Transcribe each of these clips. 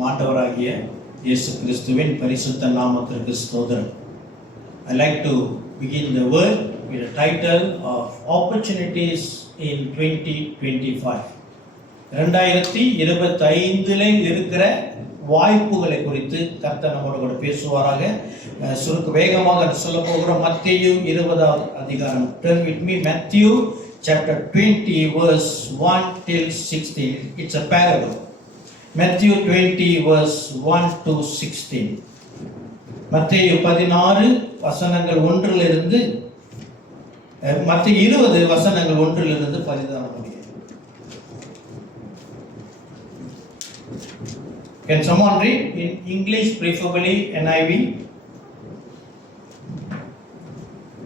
மாட்டவராகிய இயேசு கிறிஸ்துவின் பரிசுத்த நாமத்திற்கு ஸ்தோதரம் I like to begin the word with title of opportunities in twenty twenty five ரெண்டாயிரத்தி இருபத்தைந்தில் இருக்கிற வாய்ப்புகளை குறித்து கர்த்தர் நம்மளோட கூட பேசுவாராக. சுருக்கு வேகமாக சொல்ல போகிறோம் மத்தியு இருபதாவது அதிகாரம். Turn with me Matthew chapter twenty verse one till sixteen it's a parable Matthew 20 verse 1 to 16 மத்தேயு பதினாறு வசனங்கள் ஒன்றிலிருந்து அஹ், இருபது வசனங்கள் ஒன்றிலிருந்து பதினாறு முடியும் Can someone read in English, preferably NIV?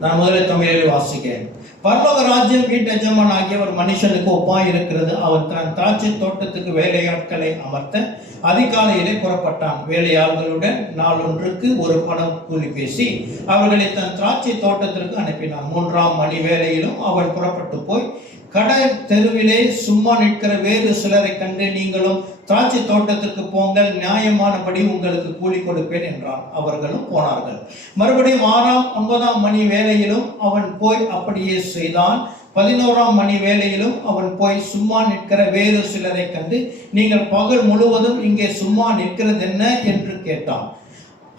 நான் முதலில் தமிழில் வாசிக்கிறேன். பரலோக ராஜ்யம் வீட்டு எஜமான் ஆகிய ஒரு மனுஷனுக்கு ஒப்பாய் இருக்கிறது. அவர் தன் திராட்சை தோட்டத்துக்கு வேலையாட்களை அமர்த்த அதிகாலையிலே புறப்பட்டான். வேலையாள்களுடன் நாளொன்றுக்கு ஒரு பணம் கூலி பேசி அவர்களை தன் திராட்சை தோட்டத்திற்கு அனுப்பினான். மூன்றாம் மணி வேளையிலும் அவன் புறப்பட்டு போய் கடை தெருவிலே சும்மா நிற்கிற வேறு சிலரை கண்டு நீங்களும் திராட்சை தோட்டத்துக்கு போங்கள் நியாயமானபடி உங்களுக்கு கூலி கொடுப்பேன் என்றான். அவர்களும் போனார்கள். மறுபடியும் ஆறாம் ஒன்பதாம் மணி வேலையிலும் அவன் போய் அப்படியே செய்தான். பதினோராம் மணி வேளையிலும் அவன் போய் சும்மா நிற்கிற வேறு சிலரை கண்டு நீங்கள் பகல் முழுவதும் இங்கே சும்மா நிற்கிறது என்ன என்று கேட்டான்.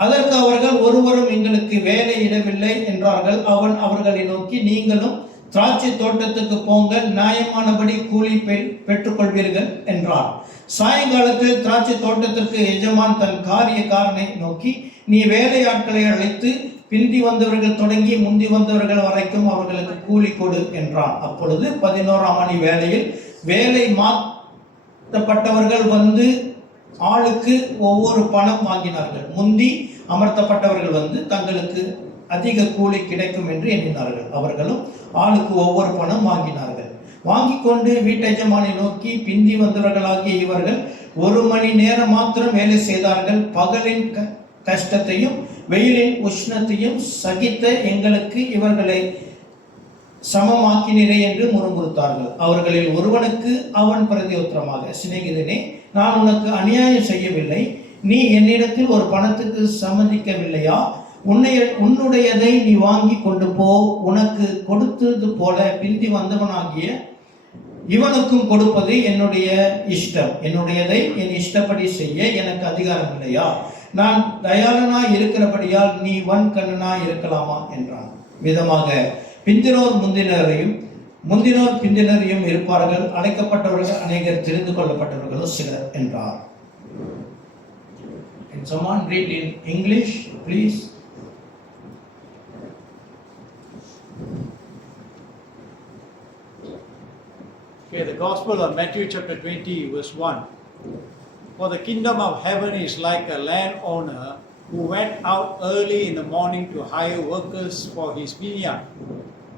அதற்கு அவர்கள் ஒருவரும் எங்களுக்கு வேலை இடவில்லை என்றார்கள். அவன் அவர்களை நோக்கி நீங்களும் திராட்சை தோட்டத்துக்கு போங்கள் நியாயமானபடி கூலி பெ- பெற்றுக்கொள்வீர்கள் என்றார். சாயங்காலத்தில் திராட்சை தோட்டத்திற்கு எஜமான் தன் காரியக்காரனை நோக்கி நீ வேலையாட்களை அழைத்து பிந்தி வந்தவர்கள் தொடங்கி முந்தி வந்தவர்கள் வரைக்கும் அவர்களுக்கு கூலி கொடு என்றான். அப்பொழுது பதினோராம் மணி வேலையில் வேலை மாற்றப்பட்டவர்கள் வந்து ஆளுக்கு ஒவ்வொரு பணம் வாங்கினார்கள். முந்தி அமர்த்தப்பட்டவர்கள் வந்து தங்களுக்கு அதிக கூலி கிடைக்கும் என்று எண்ணினார்கள். அவர்களும் ஆளுக்கு ஒவ்வொரு பணம் வாங்கினார்கள். வாங்கி கொண்டு வீட்டெஜமானை நோக்கி பிந்தி வந்தவர்களாகிய இவர்கள் ஒரு மணி நேரம் மாத்திரம் வேலை செய்தார்கள். பகலின் க- கஷ்டத்தையும் வெயிலின் உஷ்ணத்தையும் சகித்த எங்களுக்கு இவர்களை சமமாக்கினரே என்று முறுமுறுத்தார்கள். அவர்களில் ஒருவனுக்கு அவன் பிரதியுத்தரமாக சிநேகிதனே நான் உனக்கு அநியாயம் செய்யவில்லை. நீ என்னிடத்தில் ஒரு பணத்துக்கு சம்மதிக்கவில்லையா? உன்னை உன்னுடையதை நீ வாங்கி கொண்டு போ. உனக்கு கொடுத்தது போல பிந்தி வந்தவனாகிய இவனுக்கும் கொடுப்பது என்னுடைய இஷ்டம். என்னுடையதை என் இஷ்டப்படி செய்ய எனக்கு அதிகாரம் இல்லையா நான் தயாளனா இருக்கிறபடியால் நீ வன் கண்ணனா இருக்கலாமா? என்றான். விதமாக பிந்தினோர் முந்தினரையும் முந்தினோர் பிந்தினரையும் இருப்பார்கள். அழைக்கப்பட்டவர்கள் அநேகர் தெரிந்து கொள்ளப்பட்டவர்களும் சிலர் என்றார். Can someone read in English, please? Okay, the Gospel of Matthew chapter 20, verse 1. For the kingdom of heaven is like a landowner who went out early in the morning to hire workers for his vineyard.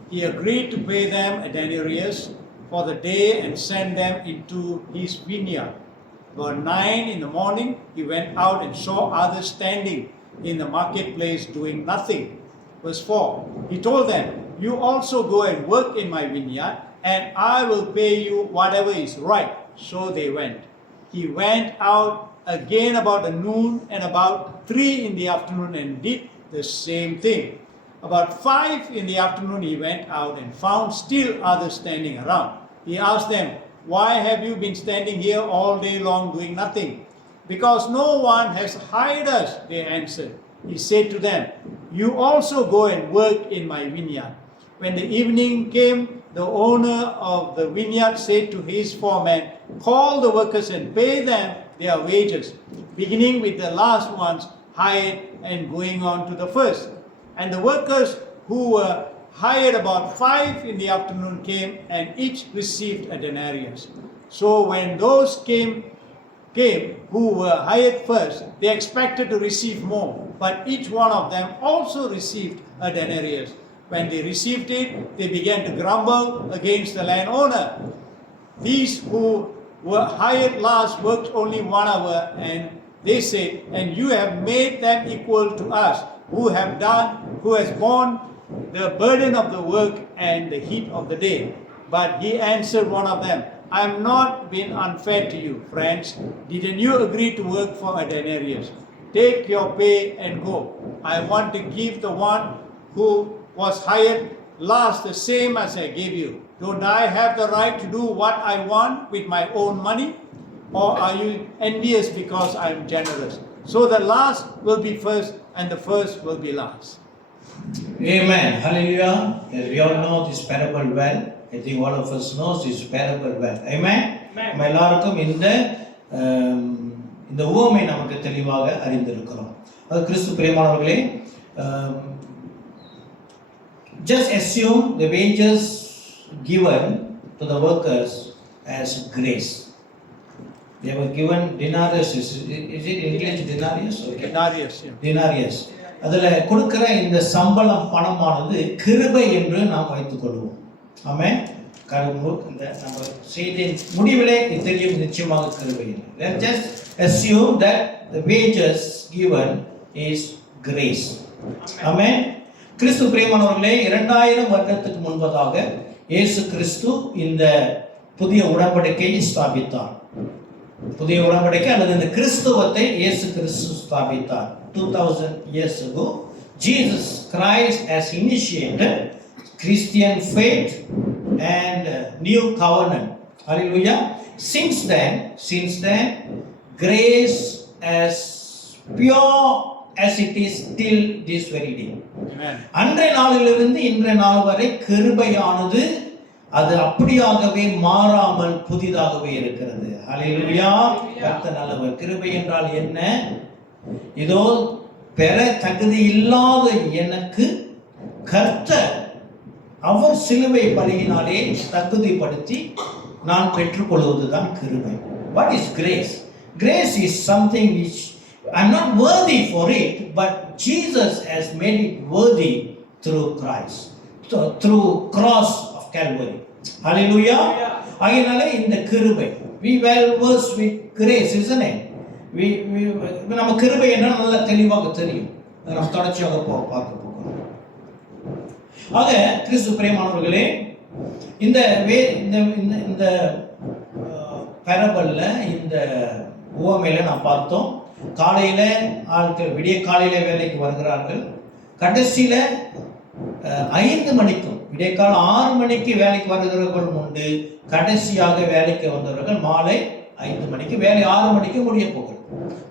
He agreed to pay them a denarius for the day and send them into his vineyard. About nine in the morning, he went out and saw others standing in the marketplace doing nothing. Verse 4 He told them, You also go and work in my vineyard, and I will pay you whatever is right. So they went. He went out again about the noon and about three in the afternoon and did the same thing. About five in the afternoon, he went out and found still others standing around. He asked them, Why have you been standing here all day long doing nothing? Because no one has hired us, they answered. He said to them, You also go and work in my vineyard. When the evening came, the owner of the vineyard said to his foreman, Call the workers and pay them their wages, beginning with the last ones hired and going on to the first. And the workers who were hired about five in the afternoon came and each received a denarius. So when those came came who were hired first, they expected to receive more, but each one of them also received a denarius. When they received it, they began to grumble against the landowner. These who were hired last worked only one hour, and they said, And you have made them equal to us, who have done, who has borne the burden of the work and the heat of the day. But he answered one of them, I have not been unfair to you, friends. Didn't you agree to work for a denarius? Take your pay and go. I want to give the one who was hired last the same as I gave you. Don't I have the right to do what I want with my own money? Or are you envious because I am generous? So the last will be first and the first will be last. Amen. Hallelujah. Yes, we all know this parable well. I think all of us knows this parable well. Amen. நம்ம எல்லாருக்கும் இந்த ஆம், இந்த உவமை நமக்கு தெளிவாக அறிந்திருக்கிறோம் அது கிறிஸ்து பிரியமானவர்களே just assume the wages given to the workers as grace. They were given denarius. Is, is it English denarius? Okay. Denarius. yeah. டினாரியஸ் அதில் கொடுக்கிற இந்த சம்பளம் பணமானது கிருபை என்று நாம் வைத்துக் கொள்வோம் கரும்பு இந்த நம்ம செய்தியின் முடிவிலே தெரியும் நிச்சயமாக கிருபை just assume that the wages given is grace ஆமென் கிறிஸ்து பிரியமானவர்களே இரண்டாயிரம் வருடத்துக்கு முன்பதாக இயேசு கிறிஸ்து இந்த புதிய உடன்படிக்கையை ஸ்தாபித்தார். புதிய உடன்படிக்கை அல்லது இந்த கிறிஸ்துவத்தை இயேசு கிறிஸ்து ஸ்தாபித்தார். Two thousand years ago Jesus Christ has initiated Christian faith and new கவர்னன் covenant. Since Since then, since then, grace as pure as it is till this very day. அன்றைய நாளிலிருந்து இன்றைய நாள் வரை கிருபையானது அது அப்படியாகவே மாறாமல் புதிதாகவே இருக்கிறது. ஹalleluya. கர்த்தர் நல்லவர். கிருபை என்றால் என்ன? இதோ பெற தகுதி இல்லாத எனக்கு கர்த்தர் அவர் சிலுவை பலியினாலே தகுதிப்படுத்தி நான் பெற்றுக்கொள்வதுதான் கிருபை. What is grace grace is something which I'm not worthy for it, but Jesus has made it worthy through Christ, through cross of Calvary. Hallelujah. அதனால இந்த கிருபை we well worse we grace இசனே we நம்ம கிருபை என்ன நல்ல தெளிவாக தெரியும் நம்ம தொடர்ச்சியாக போ பார்க்க போகிறோம் ஆக கிறிஸ்து பிரேமானவர்களே இந்த வே இந்த இந்த இந்த பெரபல்ல இந்த உவமையில நான் பார்த்தோம் காலையில் ஆட்கள் விடிய காலையில் வேலைக்கு வருகிறார்கள். கடைசியில் ஐந்து மணிக்கும் விடியற்கால ஆறு மணிக்கு வேலைக்கு வருகிறவர்கள் உண்டு. கடைசியாக வேலைக்கு வந்தவர்கள் மாலை ஐந்து மணிக்கு வேலை ஆறு மணிக்கு முடிய போகிறது.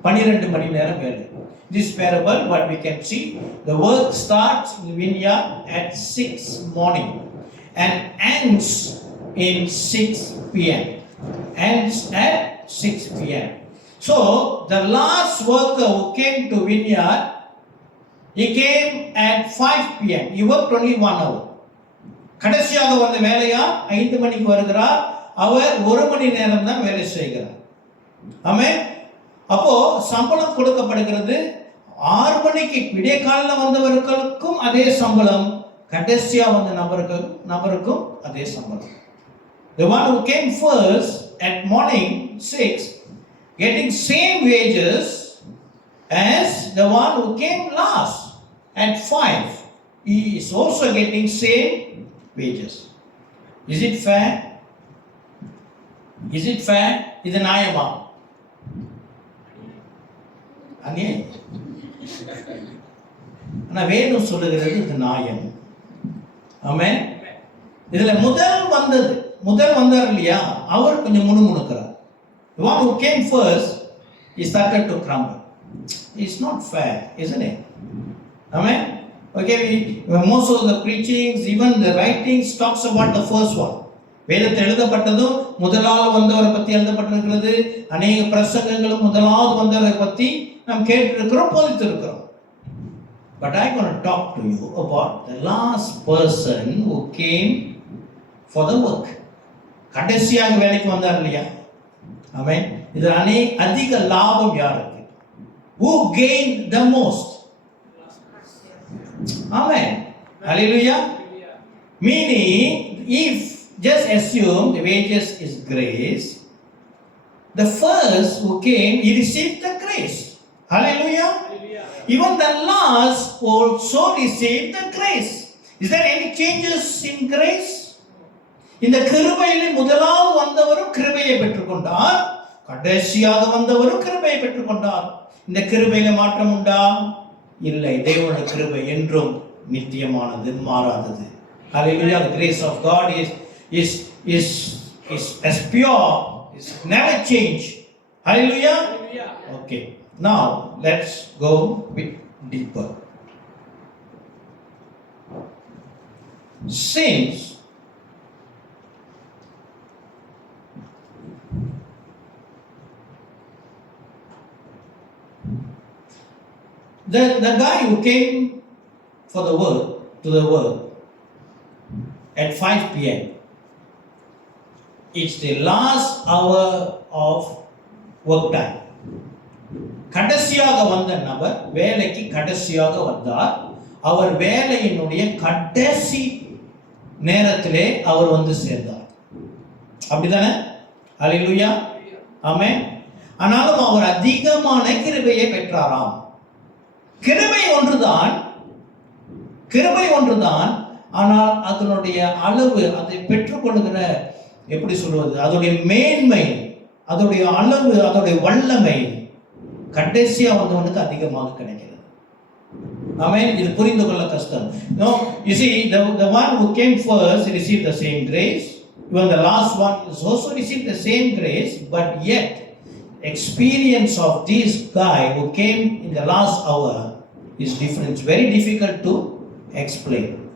பன்னிரெண்டு மணி நேரம் வேலை. This parable what we can see the work starts in vineyard at 6 morning and ends in 6 pm ends at 6 pm so the last worker who came to vineyard he came at 5 pm he worked only one hour. கடைசியாக வந்த வேலையா? ஐந்து மணிக்கு வருகிறார். அவர் ஒரு மணி நேரம் தான் வேலை செய்கிறார். ஆமே அப்போ சம்பளம் கொடுக்கப்படுகிறது. ஆறு மணிக்கு விடிய காலையில் வந்தவர்களுக்கும் அதே சம்பளம். கடைசியா வந்த நபர்கள் நபருக்கும் அதே சம்பளம். The one who came first at morning 6 getting same wages as the one who came last at 5 he is also getting same wages is it fair is it fair இது நியாயமா அநியாயம் ஆனா வேதம் சொல்லுகிறது இது நியாயம் ஆமென் இதுல முதல் வந்தது முதல் வந்தார் இல்லையா அவர் கொஞ்சம் முணுமுணுக்கிறார் The one who came first, he started to crumble. It's not fair, isn't it? Amen? Okay, we, most of the preachings, even the writings talks about the first one. வேதத்தில் எழுதப்பட்டதும் முதலாவது வந்தவரை பற்றி எழுதப்பட்டிருக்கிறது அநேக பிரசங்கங்களும் முதலாவது வந்தவரை பற்றி நாம் கேட்டிருக்கிறோம் போதித்திருக்கிறோம் But I'm going to talk to you about the last person who came for the work. கடைசியாக வேலைக்கு வந்தார் இல்லையா ஆமென் இது அநே அதிக லாபம் யாருக்கு who gained the most amen hallelujah meaning if just assume the wages is grace the first who came he received the grace hallelujah even the last also received the grace is there any changes in grace இந்த கிருபையிலே முதலாவது வந்தவரும் கிருபையை பெற்றுக்கொண்டார் கடைசியாக வந்தவரும் கிருபையை பெற்றுக்கொண்டார் இந்த கிருபையில மாற்றம் உண்டா இல்லை தேவனுடைய கிருபை என்றும் நித்தியமானது மாறாதது Hallelujah. The grace of God is is is is as pure, is never change. Hallelujah. Okay. Now let's go bit deeper. Since the, the guy who came for the work to the work at 5 p.m. It's the last hour of work time. கடைசியாக வந்த நபர் வேலைக்கு கடைசியாக வந்தார் அவர் வேலையினுடைய கடைசி நேரத்திலே அவர் வந்து சேர்ந்தார் அப்படிதானே அலையிலுயா ஆமே ஆனாலும் அவர் அதிகமான கிருபையை பெற்றாராம். கிருபை ஒன்றுதான். கிருபை ஒன்றுதான். ஆனால் அதனுடைய அளவு அதை பெற்றுக்கொள்கிற எப்படி சொல்வது அதோடைய மேன்மை அதோடைய அளவு அதோடைய வல்லமை கடைசியாக வந்தவனுக்கு அதிகமாக கிடைக்கிறது. ஆமென் இது புரிந்து கொள்ள கஷ்டம். No you see the the one who came first received the same even the last one is also received the same grace but yet experience of this guy who came in the last hour is different it's very difficult to explain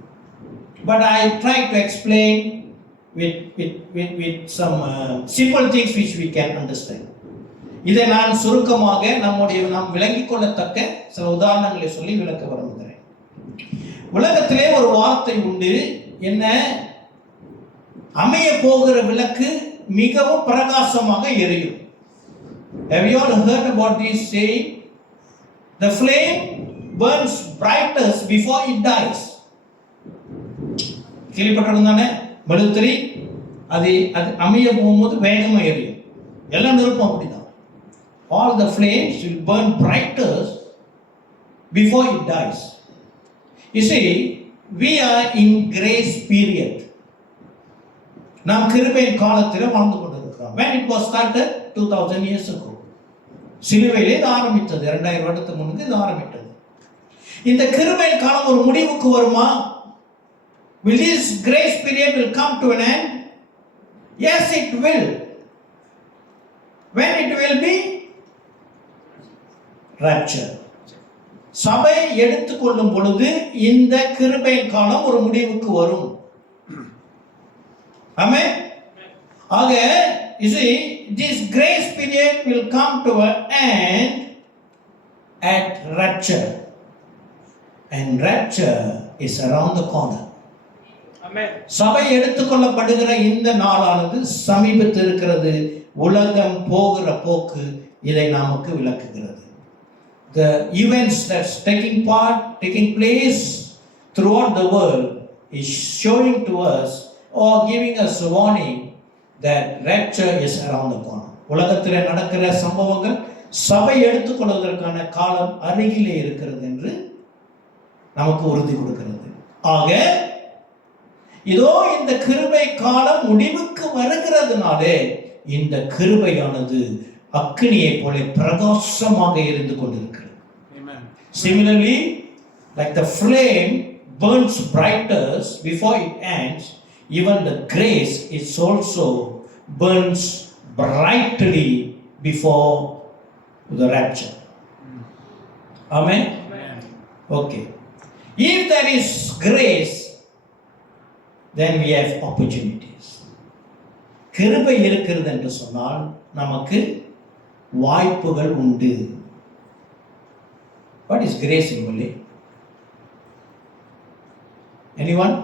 but i try to explain with with with, with some uh, simple things which we can understand இதை நான் சுருக்கமாக நம்முடைய நாம் விளங்கிக் கொள்ளத்தக்க சில உதாரணங்களை சொல்லி விளக்க விரும்புகிறேன் உலகத்திலே ஒரு வார்த்தை உண்டு என்ன அமைய போகிற விளக்கு மிகவும் பிரகாசமாக எரியும் Have you all heard about this saying? The flame burns brightest before it dies. கேள்விப்பட்டிருக்கோம் தானே மெழுத்திரி அது அது அமைய போகும்போது வேகமாக எரியும் எல்லா நெருப்பும் அப்படிதான் all the flames will burn brighters before it dies இசை we are in grace period நாம் கிருபையின் காலத்தில் வாழ்ந்து கொண்டிருக்கிறோம். When it was started 2000 years ago. சிலுவையிலே இது ஆரம்பித்தது. இரண்டாயிரம் வருடத்துக்கு முன்பு இது ஆரம்பித்தது. இந்த கிருபையின் காலம் ஒரு முடிவுக்கு வருமா? Will this grace period will come to an end? Yes it will. When it will be? Rapture. சபை எடுத்துக்கொள்ளும் பொழுது இந்த கிருபையின் காலம் ஒரு முடிவுக்கு வரும். ஆமே ஆக you see this grace period will come to an end at rapture and rapture is around the corner சபை எடுத்துக்கொள்ளப்படுகிற இந்த நாளானது சமீபத்தில் இருக்கிறது உலகம் போகிற போக்கு இதை நமக்கு விளக்குகிறது the events that's taking part taking place throughout the world is showing to us or giving us a warning that rapture is around the corner. உலகத்தில் நடக்கிற சம்பவங்கள் சபை எடுத்துக்கொள்வதற்கான காலம் அருகிலே இருக்கிறது என்று நமக்கு உறுதி கொடுக்கிறது. ஆக இதோ இந்த கிருபை காலம் முடிவுக்கு வருகிறதுனாலே இந்த கிருபையானது அக்கினியை போல பிரகாசமாக இருந்து கொண்டிருக்கிறது. Amen. Similarly, like the flame burns brightest before it ends, even the grace is also burns brightly before the rapture. Amen. Amen. Okay. If there is grace, then we have opportunities. கிருபை இருக்கிறது என்று சொன்னால் நமக்கு வாய்ப்புகள் உண்டு what is grace in only anyone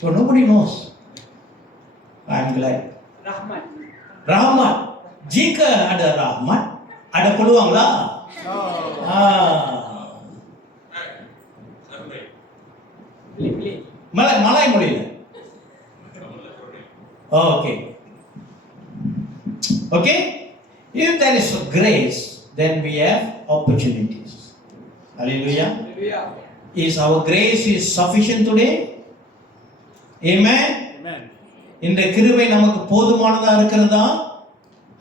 So nobody knows. I am glad. Rahman. Rahmat. Jika ada rahmat, ada peluang lah. Oh. Ah. Beli beli. Malay Malay மொழியில okay okay If there is grace, then we have opportunities. Hallelujah. Hallelujah. Is our grace is sufficient today? இந்த கிருபை நமக்கு போதுமானதா இருக்கிறதா?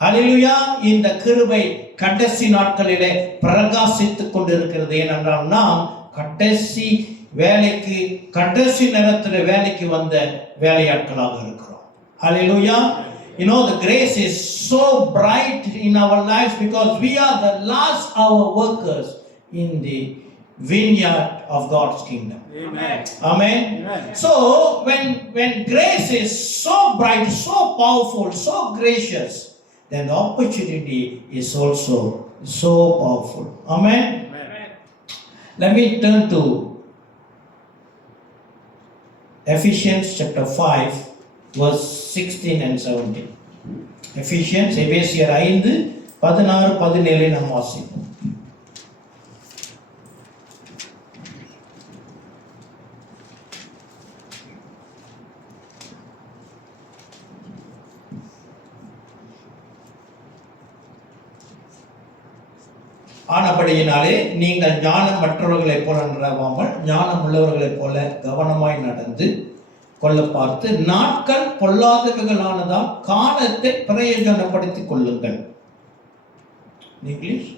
ஹalleluya இந்த கிருபை கடைசி நாட்களிலே பிரகாசித்துக் கொண்டிருக்கிறது. ஏனென்றால் நாம் கடைசி வேலைக்கு கடைசி நேரத்தில் வேலைக்கு வந்த வேலையாட்களாக இருக்கிறோம். ஹalleluya you know the grace is so bright in our lives because we are the last hour workers in the vineyard of God's kingdom Amen. amen Amen. so when when grace is so bright, so powerful, so gracious, then the opportunity is also so powerful. Amen. Amen. Let me turn to Ephesians chapter 5, verse 16 and 17. Ephesians, எபேசியர் ஐந்து பதினாறு பதினேழை நாம் வாசிப்போம் ஆனபடியினாலே நீங்கள் ஞானம் மற்றவர்களைப் போல நடவாமல் ஞானம் உள்ளவர்களைப் போல கவனமாய் நடந்து கொள்ள பார்த்து நாட்கள் பொல்லாதவைகளானதால் காலத்தை பிரயோஜனப்படுத்திக் கொள்ளுங்கள் English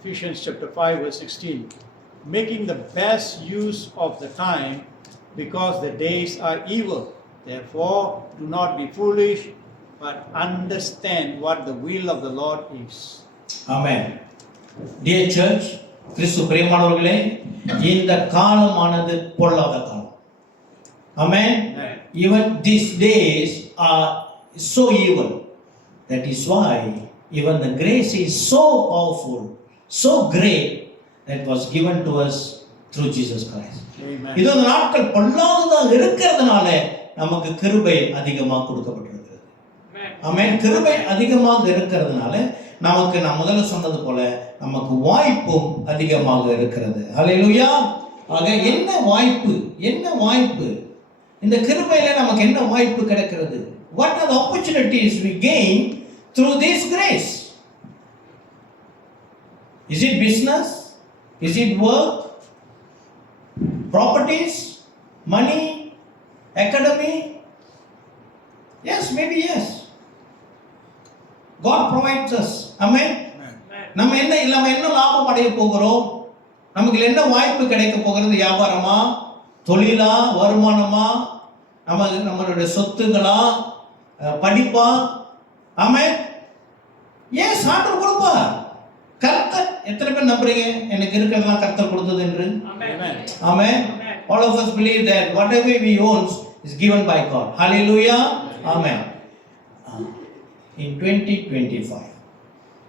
Ephesians chapter 5, verse 16. Making the best use of the time because the days are evil. Therefore, do not be foolish, but understand what the will of the Lord is. ஆமென் டியர் சர்ச் கிறிஸ்து பிரியமானவர்களே இந்த காலமானது பொல்லாத காலம் Amen. even these days are so evil that is why even the grace is so powerful so great that was given to us through Jesus Christ Amen. இது அந்த நாட்கள் பொல்லாததாக இருக்கிறதுனால நமக்கு கிருபை அதிகமாக கொடுக்கப்பட்டிருக்கிறது அமேன் கிருபை அதிகமாக இருக்கிறதுனால நமக்கு நான் முதல்ல சொன்னது போல நமக்கு வாய்ப்பும் அதிகமாக இருக்கிறது அலையிலுயா ஆக என்ன வாய்ப்பு என்ன வாய்ப்பு இந்த கிருபையில நமக்கு என்ன வாய்ப்பு கிடைக்கிறது what are opportunities we gain through this grace is it business is it work properties money academy yes maybe yes provides us. Amen. Amen. நம்ம என்ன இல்லாம என்ன லாபம் அடைய போகிறோம் நமக்கு என்ன வாய்ப்பு கிடைக்க போகிறது வியாபாரமா தொழிலா வருமானமா நம்ம நம்மளுடைய சொத்துங்களா படிப்பா ஆமென் ஏன் சான்று கொடுப்பா கர்த்தர் எத்தனை பேர் நம்புறீங்க எனக்கு இருக்கிறதெல்லாம் கர்த்தர் கொடுத்தது என்று Amen. Amen. Amen. All of us believe that whatever we own is given by God. Hallelujah. Amen. In 2025,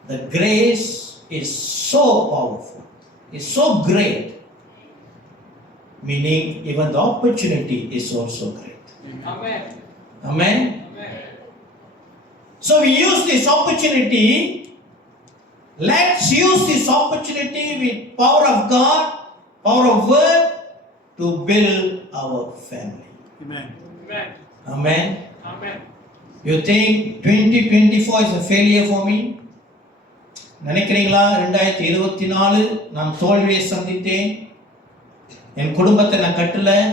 the grace is so powerful, is so great, meaning even the opportunity is also great. Amen. Amen. Amen. So we use this opportunity. Let's use this opportunity with power of God, power of word to build our family. Amen. Amen. Amen. Amen. You think 2024 is a failure for me? நினைக்கிறீங்களா? ரெண்டாயிரத்தி இருபத்தி நாலு நான் தோல்வியை சந்தித்தேன். என் குடும்பத்தை நான் கட்டல.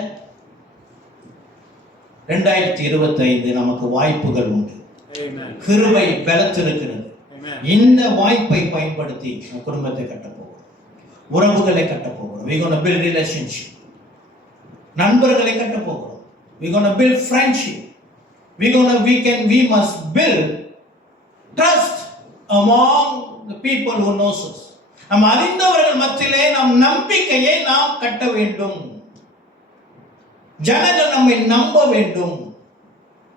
ரெண்டாயிரத்தி இருபத்தைந்து நமக்கு வாய்ப்புகள் உண்டு. Amen. கிருபை பலத்திருக்கிறது. Amen. இந்த வாய்ப்பை பயன்படுத்தி நம் குடும்பத்தை கட்டப் போகிறோம். உறவுகளை கட்டப் போகிறோம். We going to build relationship. நண்பர்களை கட்டப் போகிறோம். We going to build friendship we going to we can we must build trust among the people who knows us நம்ம அறிந்தவர்கள் மத்தியிலே நம் நம்பிக்கையை நாம் கட்ட வேண்டும் ஜனங்கள் நம்மை நம்ப வேண்டும்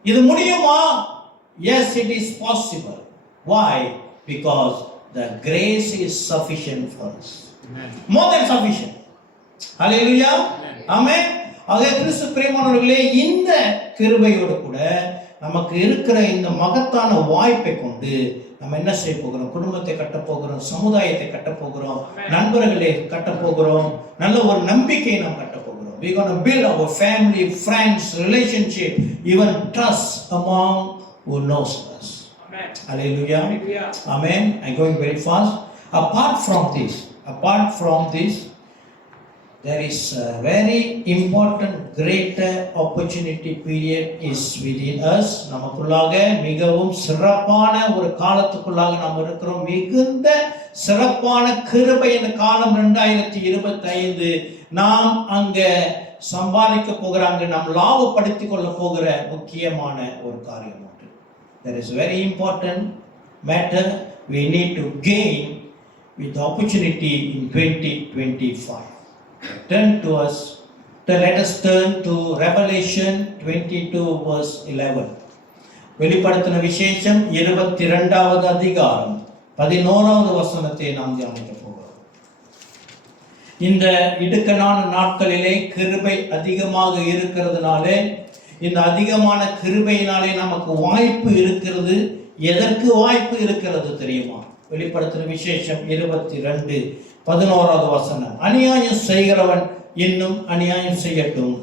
இது முடியுமா yes it is possible why because the grace is sufficient for us Amen. more than sufficient hallelujah amen ஆக கிறிஸ்து பிரியமானவர்களே இந்த கிருபையோடு கூட நமக்கு இருக்கிற இந்த மகத்தான வாய்ப்பை கொண்டு நம்ம என்ன செய்ய போகிறோம் குடும்பத்தை கட்ட போகிறோம் சமுதாயத்தை கட்ட போகிறோம் நண்பர்களை கட்ட போகிறோம் நல்ல ஒரு நம்பிக்கையை நாம் கட்ட போகிறோம் We're going to build our family, friends, relationship, even trust among who knows us. Hallelujah. Amen. I'm going very fast. Apart from this, apart from this, there is a very important greater opportunity period is within us. நமக்குள்ளாக மிகவும் சிறப்பான ஒரு காலத்துக்குள்ளாக நாம் இருக்கிறோம் மிகுந்த சிறப்பான கிருபையின் காலம் ரெண்டாயிரத்தி இருபத்தி ஐந்து நாம் அங்க சம்பாதிக்க போகிற அங்க நாம் லாபப்படுத்திக் கொள்ள போகிற முக்கியமான ஒரு காரியம் ஒன்று That is very important matter we need to gain with the opportunity in 2025. Turn to us, then let us turn to Revelation 22 verse 11. வெளிப்படுத்தின விசேஷம் இருபத்தி இரண்டாவது அதிகாரம். பதினோராவது வசனத்தை நாம் தியானிக்க போகிறோம். இந்த இடுக்கணான நாட்களிலே கிருபை அதிகமாக இருக்கிறதுனாலே இந்த அதிகமான கிருபையினாலே நமக்கு வாய்ப்பு இருக்கிறது. எதற்கு வாய்ப்பு இருக்கிறது தெரியுமா? வெளிப்படுத்தின விசேஷம் இருபத்தி ரெண்டு பதினோராவது வசனம். அநியாயம் செய்கிறவன் இன்னும் அநியாயம் செய்யட்டும்.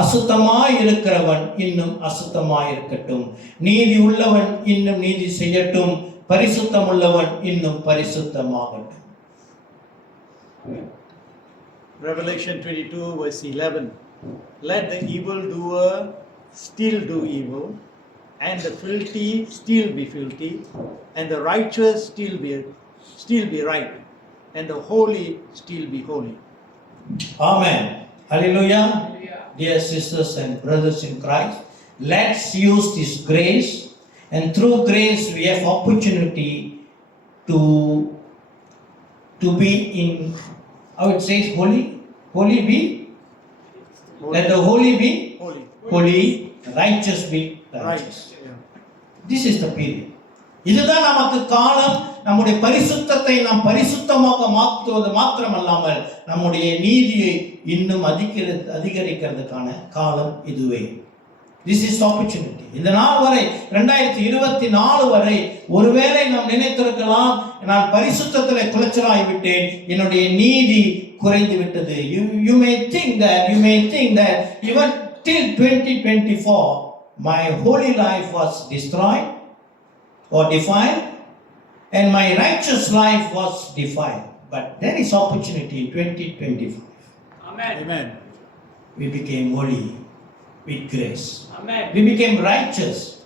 அசுத்தமாய் இருக்கிறவன் இன்னும் அசுத்தமாய் இருக்கட்டும் நீதி உள்ளவன் இன்னும் நீதி செய்யட்டும். பரிசுத்தம் உள்ளவன் இன்னும் பரிசுத்தமாகட்டும். Revelation 22, verse 11. Let the evildoer still do evil, and the filthy still be filthy, and the righteous still be still be right, and the holy still be holy. Amen. Hallelujah. Dear sisters and brothers in Christ, let's use this grace, and through grace we have opportunity to to be in I would say holy, holy be. Holy. Let the holy be holy, holy righteous be righteous. Yeah. This is the period. இதுதான் நமக்கு காலம். நம்முடைய பரிசுத்தத்தை நாம் பரிசுத்தமாக மாற்றுவது மாத்திரமல்லாமல் நம்முடைய நீதியை இன்னும் அதிகரி அதிகரிக்கிறதுக்கான காலம் இதுவே. திஸ் இஸ் ஆப்பர்ச்சுனிட்டி இந்த நாள் வரை ரெண்டாயிரத்தி இருபத்தி நாலு வரை ஒருவேளை நாம் நினைத்திருக்கலாம் நான் பரிசுத்தத்தில் குலைச்சலாகி விட்டேன் என்னுடைய நீதி குறைந்து விட்டது you you may think that you may think that even till twenty twenty four my holy life was destroyed or defiled, and my righteous life was defiled. But there is opportunity in 2025. Amen. Amen. We became holy with grace. Amen. We became righteous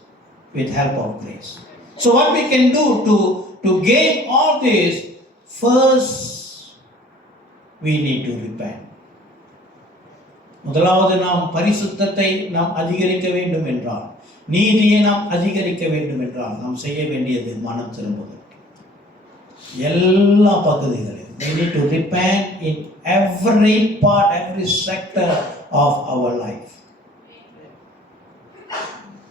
with help of grace. So what we can do to, to gain all this, first we need to repent. முதலாவது நாம் பரிசுத்தத்தை நாம் அதிகரிக்க வேண்டும் என்றால் நீதியை நாம் அதிகரிக்க வேண்டும் என்றால் நாம் செய்ய வேண்டியது மனம் திரும்புதல் எல்லா பகுதிகளிலும் we need to repent in every part every sector of our life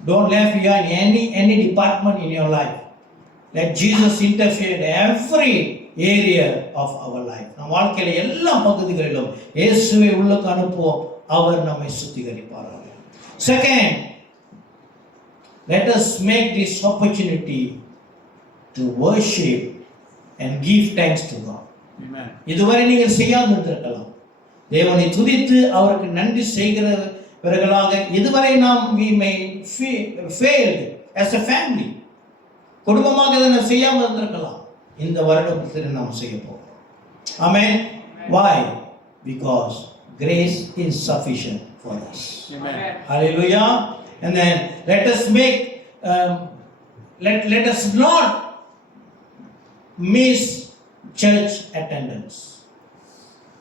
don't left here in any any department in your life let jesus interfere in every area of our life நம் வாழ்க்கையில எல்லா பகுதிகளிலும் இயேசுவை உள்ளுக்கு அனுப்புவோம் அவர் நம்மை சுத்திகரிப்பார்கள் second let us make this opportunity to worship and give thanks to God Amen. இதுவரை நீங்கள் செய்யாது இருந்திருக்கலாம் தேவனை துதித்து அவருக்கு நன்றி செய்கிறவர்களாக இதுவரை நாம் we may fe- failed as a family குடும்பமாக இதை நாம் செய்யாமல் இருந்திருக்கலாம் இந்த வருடத்தில் நாம் செய்ய போகிறோம் Amen. Why? Because grace is sufficient for us. Amen. Hallelujah. And then let us make, um, let, let us not miss church attendance.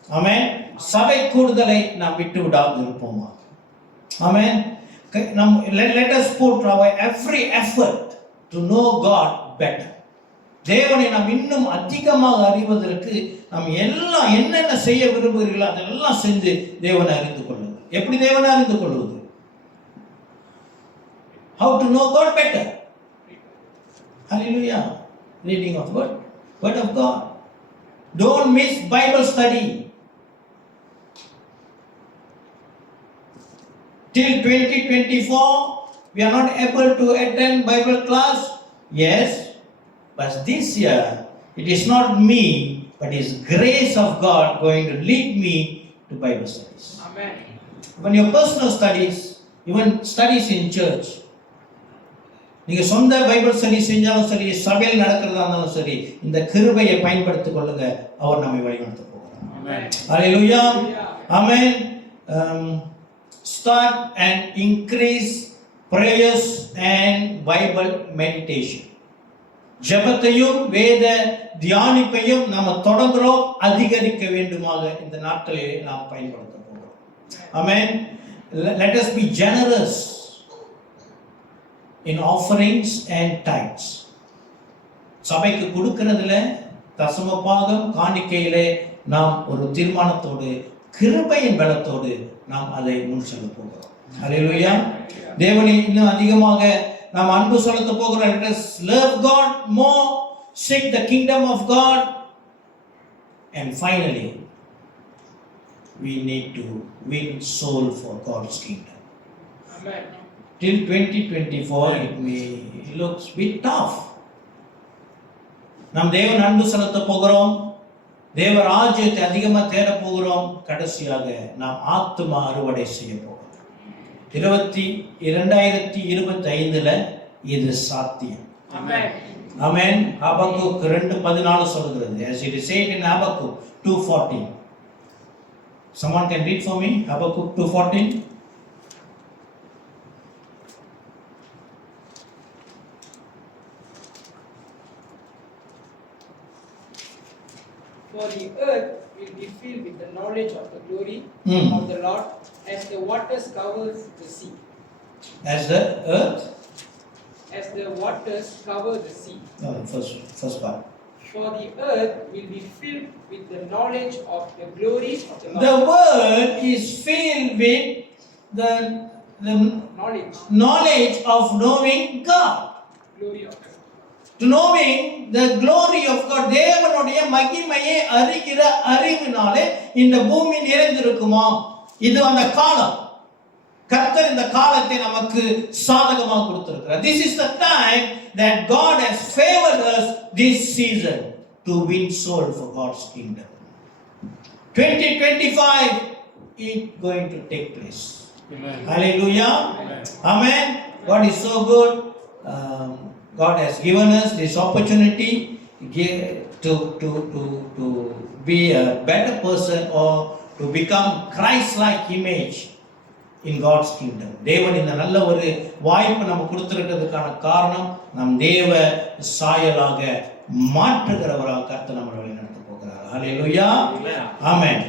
Amen. சபை கூடுதலை நாம் விட்டு விடாது இருப்போமா Amen. நம் let, let us put our every effort to know God better. தேவனை நாம் இன்னும் அதிகமாக அறிவதற்கு நாம் எல்லாம் என்னென்ன செய்ய விரும்புகிறீர்களோ அதெல்லாம் செஞ்சு தேவனை அறிந்து கொள்ளுங்கள் எப்படி தேவனை அறிந்து கொள்வது how to know God better? Hallelujah. Reading of word. Word of God. Don't miss Bible study. Till 2024 we are not able to attend Bible class. Yes but this year it is not me but is grace of God going to lead me to Bible studies. Amen. when your personal studies even studies in church நீங்க சொந்த Bible study செஞ்சாலும் சரி சபையில் நடக்கிறதா இருந்தாலும் சரி இந்த கிருபையை பயன்படுத்திக் கொள்ளுங்க. அவர் நம்மை வழிநடத்த போகிறார். Start and increase prayers and Bible meditation. ஜெபத்தையும் வேத தியானிப்பையும் நாம தொடங்குறோம் அதிகரிக்க வேண்டுமாக இந்த நாட்களில் நாம் பயன்படுத்த போகிறோம். Amen. Let us be generous. In offerings and tithes சபைக்கு கொடுக்கறதுல தசமபாகம் காணிக்கையிலே நாம் ஒரு தீர்மானத்தோடு கிருபையின் பலத்தோடு நாம் அதை முன் செல்ல போகிறோம் அலையிலுயா தேவனை இன்னும் அதிகமாக நாம் அன்பு செலுத்த போகிறோம் love God more seek the kingdom of God and finally we need to win soul for God's kingdom. Amen. Till 2024 it may it looks bit tough. நாம் தேவன் அன்பு செலுத்த போகிறோம். தேவ ராஜ்யத்தை அதிகமா தேட போகிறோம். கடைசியாக நாம் ஆத்தும அறுவடை செய்ய போகிறோம். இருபத்தி இரண்டாயிரத்தி இருபத்தி ஐந்துல இது சாத்தியம். Amen. ஆமென் ஹபக்குக் ரெண்டு பதினாலு சொல்கிறது as it is said in Habakkuk 2:14 someone can read for me? Habakkuk 2:14 For the earth will be filled with the knowledge of the glory Hmm. of the Lord as the waters covers the sea. as the earth As the waters cover the sea. no, first first part For the earth will be filled with the knowledge of the glory of the Lord. The word is filled with the, the knowledge, knowledge of knowing God. glory of God. Knowing the glory of God. தேவனுடைய மகிமையை அறிகிற அறிவினாலே இந்த பூமி நிறைந்திருக்குமா இது அந்த காலம் கர்த்தர் இந்த காலத்தை நமக்கு சாதகமாக கொடுத்திருக்கிறார் this is the time that God has favored us this season to win soul for God's kingdom 2025 it going to take place Amen. Hallelujah. Amen. Amen. God is so good. Um, God has given us this opportunity to, to, to, to be a better person or to become Christ-like image in God's kingdom. தேவன் இந்த நல்ல ஒரு வாய்ப்பு நம்ம கொடுத்துருக்கிறதுக்கான காரணம் நம் தேவ சாயலாக மாற்றுகிறவராக கர்த்தர் நம்மளை நடத்த போகிறார் ஹalleluya Amen. ஆமென்